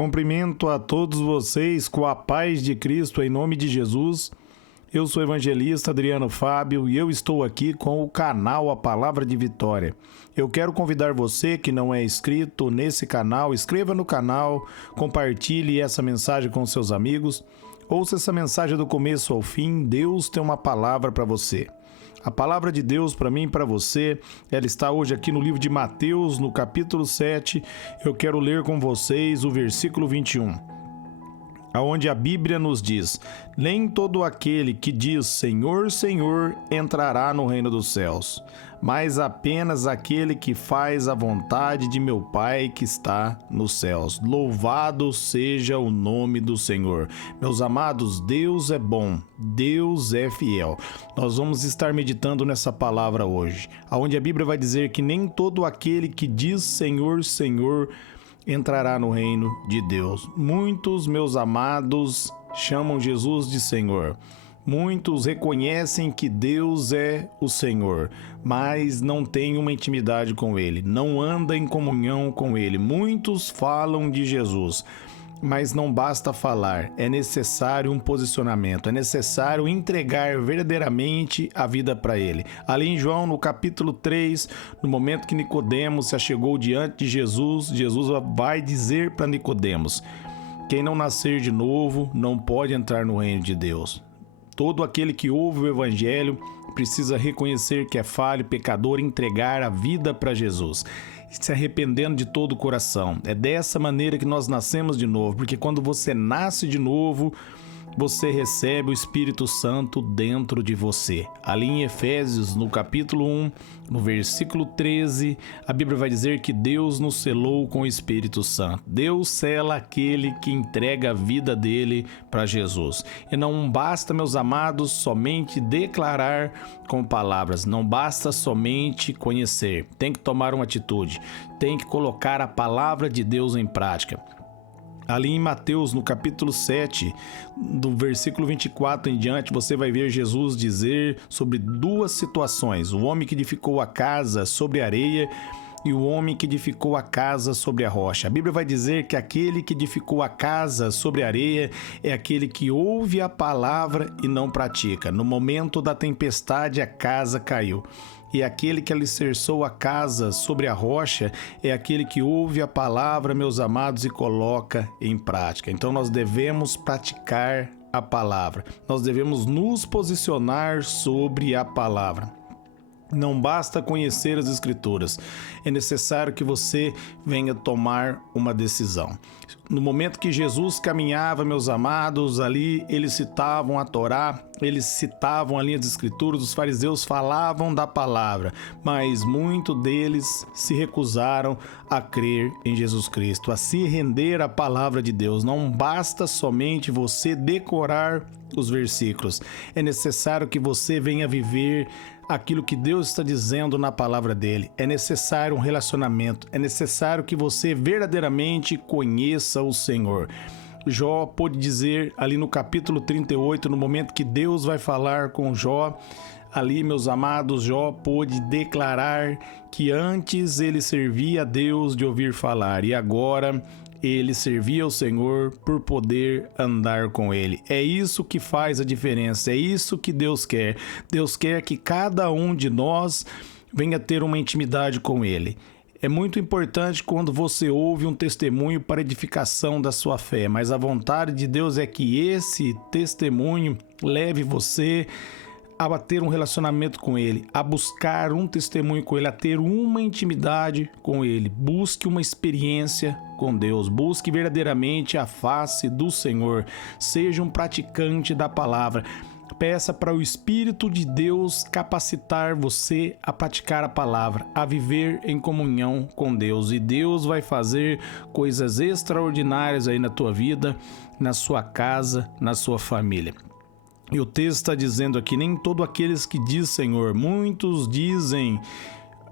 Cumprimento a todos vocês com a paz de Cristo em nome de Jesus. Eu sou o evangelista Adriano Fábio e eu estou aqui com o canal A Palavra de Vitória. Eu quero convidar você que não é inscrito nesse canal, inscreva no canal, compartilhe essa mensagem com seus amigos. Ouça essa mensagem do começo ao fim, Deus tem uma palavra para você. A palavra de Deus para mim e para você, ela está hoje aqui no livro de Mateus, no capítulo 7. Eu quero ler com vocês o versículo 21, aonde a Bíblia nos diz: nem todo aquele que diz Senhor, Senhor entrará no reino dos céus, mas apenas aquele que faz a vontade de meu Pai que está nos céus. Louvado seja o nome do Senhor. Meus amados, Deus é bom, Deus é fiel. Nós vamos estar meditando nessa palavra hoje, aonde a Bíblia vai dizer que nem todo aquele que diz Senhor, Senhor entrará no reino de Deus. Muitos, meus amados, chamam Jesus de Senhor. Muitos reconhecem que Deus é o Senhor, mas não têm uma intimidade com Ele, não andam em comunhão com Ele. Muitos falam de Jesus, mas não basta falar, é necessário um posicionamento, é necessário entregar verdadeiramente a vida para Ele. Ali em João, no capítulo 3, no momento que Nicodemos se achegou diante de Jesus, Jesus vai dizer para Nicodemos: quem não nascer de novo não pode entrar no reino de Deus. Todo aquele que ouve o Evangelho precisa reconhecer que é falho, pecador, entregar a vida para Jesus, se arrependendo de todo o coração. É dessa maneira que nós nascemos de novo, porque quando você nasce de novo, você recebe o Espírito Santo dentro de você. Ali em Efésios, no capítulo 1, no versículo 13, a Bíblia vai dizer que Deus nos selou com o Espírito Santo. Deus sela aquele que entrega a vida dele para Jesus. E não basta, meus amados, somente declarar com palavras, não basta somente conhecer. Tem que tomar uma atitude, tem que colocar a palavra de Deus em prática. Ali em Mateus, no capítulo 7, do versículo 24 em diante, você vai ver Jesus dizer sobre duas situações: o homem que edificou a casa sobre a areia e o homem que edificou a casa sobre a rocha. A Bíblia vai dizer que aquele que edificou a casa sobre a areia é aquele que ouve a palavra e não pratica. No momento da tempestade, a casa caiu. E aquele que alicerçou a casa sobre a rocha é aquele que ouve a palavra, meus amados, e coloca em prática. Então nós devemos praticar a palavra. Nós devemos nos posicionar sobre a palavra. Não basta conhecer as Escrituras, é necessário que você venha tomar uma decisão. No momento que Jesus caminhava, meus amados, ali eles citavam a Torá, eles citavam ali as Escrituras, os fariseus falavam da palavra, mas muitos deles se recusaram a crer em Jesus Cristo, a se render à palavra de Deus. Não basta somente você decorar os versículos, é necessário que você venha viver aquilo que Deus está dizendo na palavra dele. É necessário um relacionamento, é necessário que você verdadeiramente conheça o Senhor. Jó pôde dizer ali no capítulo 38, no momento que Deus vai falar com Jó, ali, meus amados, Jó pôde declarar que antes ele servia a Deus de ouvir falar e agora ele servia ao Senhor por poder andar com Ele. É isso que faz a diferença, é isso que Deus quer. Deus quer que cada um de nós venha ter uma intimidade com Ele. É muito importante quando você ouve um testemunho para edificação da sua fé, mas a vontade de Deus é que esse testemunho leve você a ter um relacionamento com Ele, a buscar um testemunho com Ele, a ter uma intimidade com Ele. Busque uma experiência com Deus, busque verdadeiramente a face do Senhor, seja um praticante da palavra. Peça para o Espírito de Deus capacitar você a praticar a palavra, a viver em comunhão com Deus. E Deus vai fazer coisas extraordinárias aí na tua vida, na sua casa, na sua família. E o texto está dizendo aqui: nem todos aqueles que diz Senhor. Muitos dizem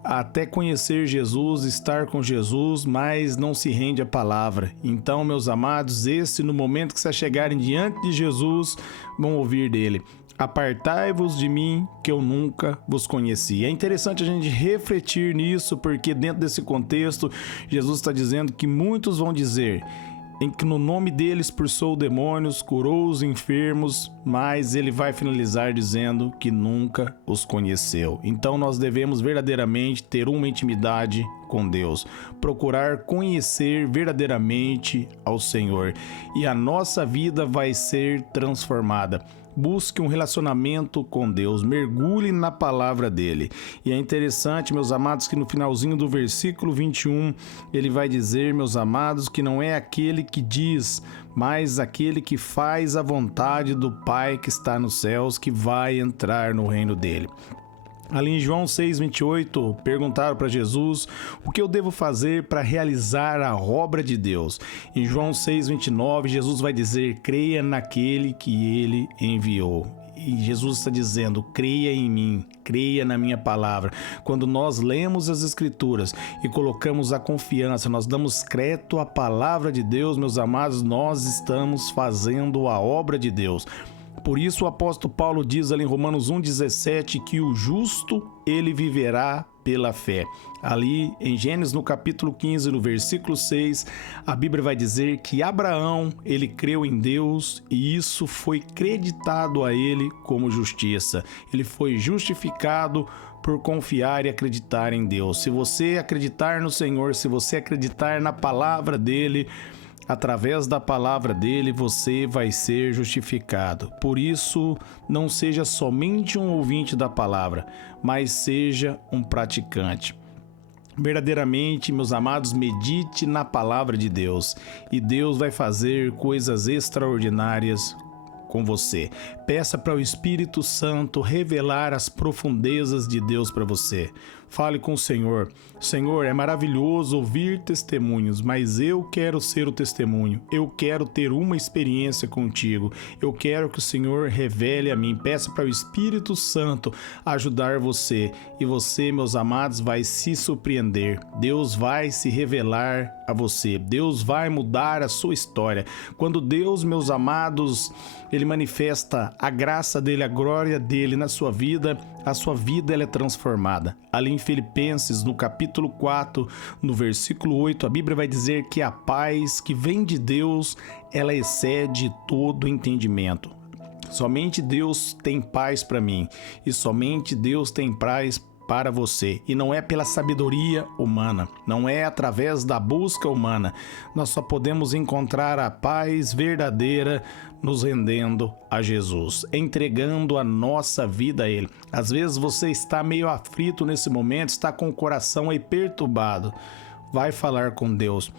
até conhecer Jesus, estar com Jesus, mas não se rende à palavra. Então, meus amados, no momento que se chegarem diante de Jesus, vão ouvir dele: apartai-vos de mim, que eu nunca vos conheci. É interessante a gente refletir nisso, porque dentro desse contexto, Jesus está dizendo que muitos vão dizer: em que no nome dele expulsou demônios, curou os enfermos, mas ele vai finalizar dizendo que nunca os conheceu. Então nós devemos verdadeiramente ter uma intimidade com Deus, procurar conhecer verdadeiramente ao Senhor, e a nossa vida vai ser transformada. Busque um relacionamento com Deus, mergulhe na palavra dele. E é interessante, meus amados, que no finalzinho do versículo 21, ele vai dizer, meus amados, que não é aquele que diz, mas aquele que faz a vontade do Pai que está nos céus, que vai entrar no reino dele. Ali em João 6,28, perguntaram para Jesus o que eu devo fazer para realizar a obra de Deus. Em João 6,29, Jesus vai dizer, creia naquele que ele enviou. E Jesus está dizendo, creia em mim, creia na minha palavra. Quando nós lemos as Escrituras e colocamos a confiança, nós damos crédito à palavra de Deus, meus amados, nós estamos fazendo a obra de Deus. Por isso o apóstolo Paulo diz ali em Romanos 1,17 que o justo, ele viverá pela fé. Ali em Gênesis no capítulo 15, no versículo 6, a Bíblia vai dizer que Abraão, ele creu em Deus e isso foi creditado a ele como justiça. Ele foi justificado por confiar e acreditar em Deus. Se você acreditar no Senhor, se você acreditar na palavra dele, através da palavra dele, você vai ser justificado. Por isso, não seja somente um ouvinte da palavra, mas seja um praticante. Verdadeiramente, meus amados, medite na palavra de Deus e Deus vai fazer coisas extraordinárias com você. Peça para o Espírito Santo revelar as profundezas de Deus para você. Fale com o Senhor. Senhor, é maravilhoso ouvir testemunhos, mas eu quero ser o testemunho. Eu quero ter uma experiência contigo. Eu quero que o Senhor revele a mim. Peça para o Espírito Santo ajudar você. E você, meus amados, vai se surpreender. Deus vai se revelar a você. Deus vai mudar a sua história. Quando Deus, meus amados, ele manifesta a graça dele, a glória dele na sua vida, a sua vida ela é transformada. Ali em Filipenses, no capítulo 4, no versículo 8, a Bíblia vai dizer que a paz que vem de Deus, ela excede todo entendimento. Somente Deus tem paz para mim e somente Deus tem paz para você, e não é pela sabedoria humana, não é através da busca humana. Nós só podemos encontrar a paz verdadeira nos rendendo a Jesus, entregando a nossa vida a Ele. Às vezes você está meio aflito nesse momento, está com o coração aí perturbado. Vai falar com Deus.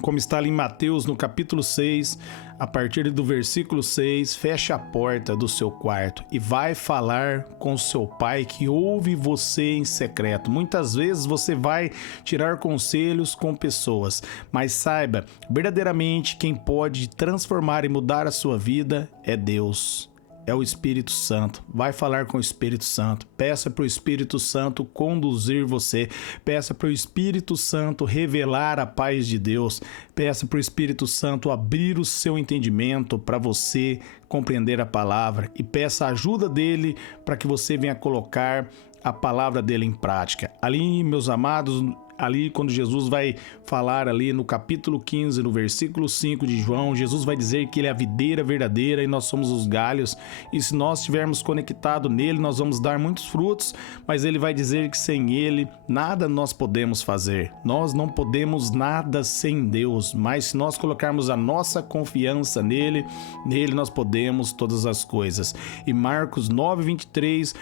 Como está ali em Mateus, no capítulo 6, a partir do versículo 6, feche a porta do seu quarto e vai falar com seu pai que ouve você em secreto. Muitas vezes você vai tirar conselhos com pessoas, mas saiba, verdadeiramente quem pode transformar e mudar a sua vida é Deus. É o Espírito Santo. Vai falar com o Espírito Santo. Peça para o Espírito Santo conduzir você. Peça para o Espírito Santo revelar a paz de Deus. Peça para o Espírito Santo abrir o seu entendimento para você compreender a palavra. E peça a ajuda dele para que você venha colocar a palavra dele em prática. Ali, meus amados, ali quando Jesus vai falar ali no capítulo 15, no versículo 5 de João, Jesus vai dizer que ele é a videira verdadeira e nós somos os galhos, e se nós estivermos conectados nele, nós vamos dar muitos frutos, mas ele vai dizer que sem ele, nada nós podemos fazer. Nós não podemos nada sem Deus, mas se nós colocarmos a nossa confiança nele nós podemos todas as coisas. E Marcos 9:23,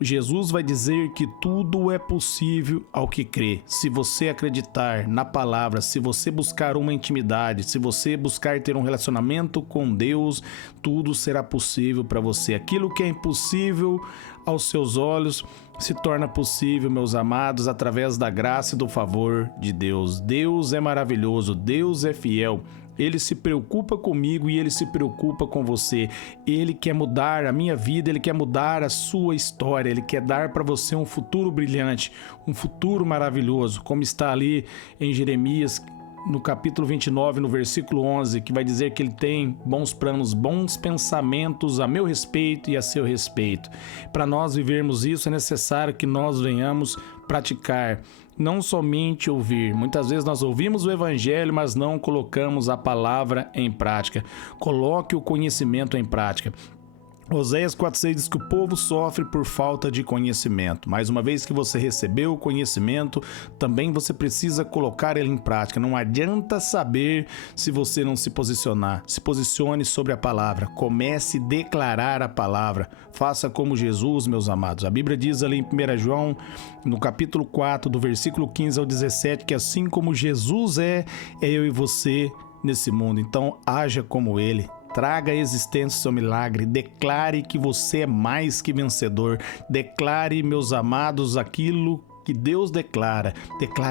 Jesus vai dizer que tudo é possível ao que crê. Se você acreditar na palavra, se você buscar uma intimidade, se você buscar ter um relacionamento com Deus, tudo será possível para você. Aquilo que é impossível aos seus olhos se torna possível, meus amados, através da graça e do favor de Deus. Deus é maravilhoso, Deus é fiel. Ele se preocupa comigo e Ele se preocupa com você. Ele quer mudar a minha vida, Ele quer mudar a sua história. Ele quer dar para você um futuro brilhante, um futuro maravilhoso, como está ali em Jeremias, no capítulo 29, no versículo 11, que vai dizer que ele tem bons planos, bons pensamentos a meu respeito e a seu respeito. Para nós vivermos isso, é necessário que nós venhamos praticar, não somente ouvir. Muitas vezes nós ouvimos o evangelho, mas não colocamos a palavra em prática. Coloque o conhecimento em prática. Oséias 4,6 diz que o povo sofre por falta de conhecimento. Mais uma vez que você recebeu o conhecimento, também você precisa colocar ele em prática. Não adianta saber se você não se posicionar. Se posicione sobre a palavra. Comece a declarar a palavra. Faça como Jesus, meus amados. A Bíblia diz ali em 1 João, no capítulo 4, do versículo 15 ao 17, que assim como Jesus é eu e você nesse mundo. Então, haja como ele. Traga à existência o seu milagre, declare que você é mais que vencedor, declare, meus amados, aquilo que Deus declare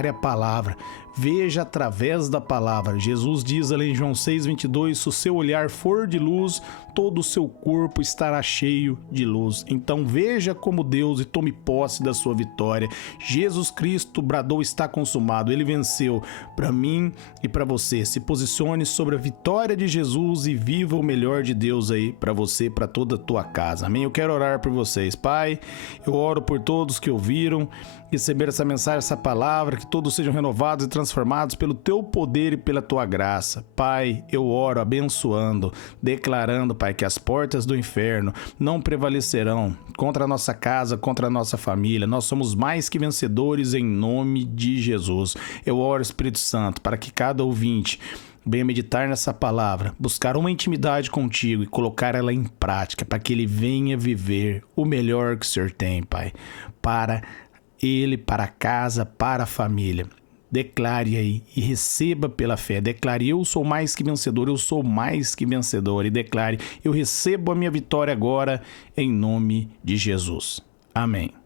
a palavra, veja através da palavra. Jesus diz ali em João 6,22, se o seu olhar for de luz, todo o seu corpo estará cheio de luz. Então veja como Deus e tome posse da sua vitória. Jesus Cristo bradou, está consumado, ele venceu para mim e para você. Se posicione sobre a vitória de Jesus e viva o melhor de Deus aí para você, para toda a tua casa. Amém? Eu quero orar por vocês. Pai, eu oro por todos que ouviram, receber essa mensagem, essa palavra, que todos sejam renovados e transformados pelo teu poder e pela tua graça. Pai, eu oro abençoando, declarando, Pai, que as portas do inferno não prevalecerão contra a nossa casa, contra a nossa família. Nós somos mais que vencedores em nome de Jesus. Eu oro, Espírito Santo, para que cada ouvinte venha meditar nessa palavra, buscar uma intimidade contigo e colocar ela em prática, para que ele venha viver o melhor que o Senhor tem, Pai, para ele, para a casa, para a família. Declare aí e receba pela fé. Declare, eu sou mais que vencedor, eu sou mais que vencedor. E declare, eu recebo a minha vitória agora em nome de Jesus. Amém.